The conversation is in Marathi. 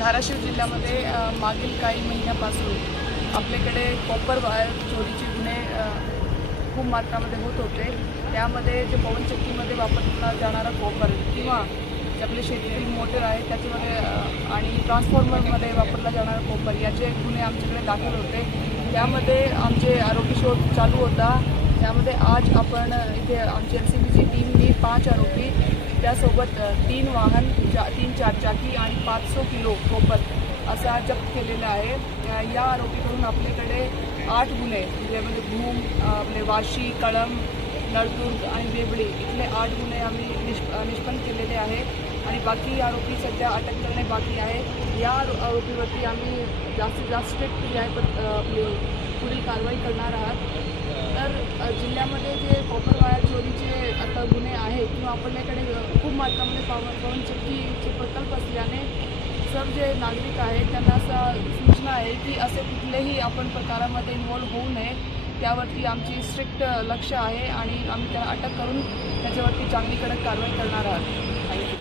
धाराशिव जिल्ह्यामध्ये मागील काही महिन्यापासून आपल्याकडे कॉपर वायर चोरीचे गुन्हे खूप मात्रामध्ये होत होते। त्यामध्ये जे पवनचक्कीमध्ये वापरला जाणारा कॉपर किंवा जे आपले शेतीतील मोटर आहे त्याच्यामध्ये आणि ट्रान्सफॉर्मरमध्ये वापरला जाणारा कॉपर याचे गुन्हे आमच्याकडे दाखल होते। त्यामध्ये आमचे आरोपी शोध चालू होता। त्यामध्ये आज आपण इथे आमची LCBची टीमने 5 आरोपी त्यासोबत 3 वाहन 3 चारचाकी आणि 500 किलो कॉपर असा जप्त केलेला आहे। या आरोपीकडून आपल्याकडे 8 गुन्हे ज्यामध्ये भूम, आपले वाशी, कळंब, नळदुर्ग आणि देवळी इथले 8 गुन्हे आम्ही निष्पन्न केलेले आहे आणि बाकी आरोपी सध्या अटक करणे बाकी आहे। या आरोपीवरती आम्ही जास्तीत जास्त स्ट्रिक्ट आपली पुढील कारवाई करणार आहात। तर जिल्ह्यामध्ये जे कॉपर वायर चोरीचे आता गुन्हे आहेत किंवा आपल्याकडे खूप मात्रामध्ये पवनचक्कीचे प्रकल्प असल्याने सर्व जे नागरिक आहेत त्यांना असा सूचना आहे की असे कुठलेही आपण प्रकारामध्ये इन्व्हॉल्व होऊ नये। त्यावरती आमची स्ट्रिक्ट लक्ष आहे आणि आम्ही त्याला अटक करून त्याच्यावरती चांगली कडक कारवाई करणार आहोत।